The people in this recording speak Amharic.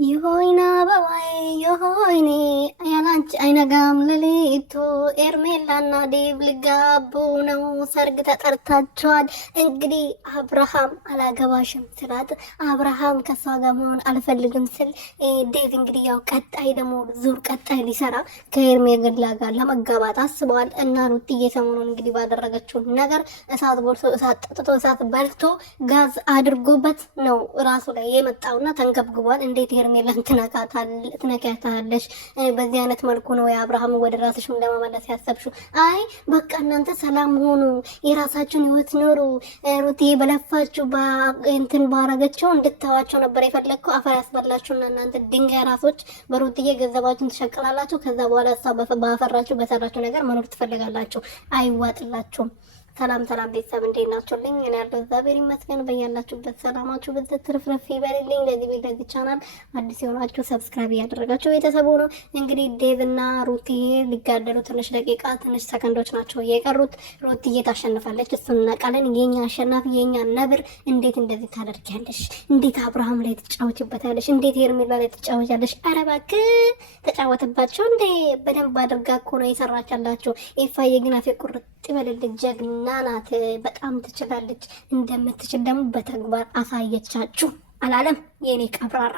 የሆይና አበባዬ የሆይኔ ያላንቺ አይነጋም ሌሊቱ ኤርሜላና ዴቭ ሊጋቡ ነው። ሰርግ ተጠርታችኋል። እንግዲህ አብርሃም አላገባሽም ስላት አብርሃም ከሷ ጋር መሆን አልፈልግም ስል ዴቭ እንግዲህ ያው ቀጣይ ደግሞ ዙር ቀጣይ ሊሰራ ከኤርሜላ ጋር ለመጋባት አስበዋል። እና ሩትዬ ሰሞኑን እንግዲህ ባደረገችው ነገር እሳት ቦርሶ እሳት ጠጥቶ እሳት በልቶ ጋዝ አድርጎበት ነው ራሱ ላይ የመጣውና ተንገብግቧል። እንዴት ሄርሜላን ትነካታለሽ? በዚህ አይነት መልኩ ነው የአብርሃም ወደ ራስሽም ለማመለስ ያሰብሽው? አይ በቃ እናንተ ሰላም ሆኑ፣ የራሳችሁን ህይወት ኖሩ። ሩትዬ በለፋችሁ እንትን ባረገችው እንድታዋቸው ነበር የፈለግከው። አፈር ያስበላችሁና እናንተ ድንጋይ ራሶች በሩትዬ ገንዘባችሁን ትሸቅላላችሁ። ከዛ በኋላ እሷ ባፈራችሁ በሰራችሁ ነገር መኖር ትፈልጋላችሁ። አይዋጥላችሁም። ሰላም ሰላም ቤተሰብ እንዴት ናችሁልኝ? እኔ ያለው እግዚአብሔር ይመስገን። በያላችሁበት ሰላማችሁ በዚህ ትርፍርፍ ይበልልኝ። ለዚህ ቻናል አዲስ የሆናችሁ ሰብስክራይብ ያደረጋችሁ ቤተሰብ ሆኖ እንግዲህ ዴቭና ሩትዬ ሊጋደሉ ትንሽ ደቂቃ ትንሽ ሰከንዶች ናቸው የቀሩት። ሩትዬ ታሸንፋለች፣ እሱን እናውቃለን። የኛ አሸናፊ የኛ ነብር። እንዴት እንደዚህ ታደርጊያለሽ? እንዴት አብርሃም ላይ ትጫወችበታለሽ? እንዴት ሄርሜላ ላይ ትጫወቻለሽ? ኧረ እባክህ ተጫወትባቸው እንዴ! በደንብ አድርጋ እኮ ነው የሰራቻላችሁ። ኤፋዬ ግን አፌ ቁርጥ ይበልልኝ። ጀግና ናት፣ በጣም ትችላለች። እንደምትችል ደግሞ በተግባር አሳየቻችሁ አላለም የኔ ቀብራራ።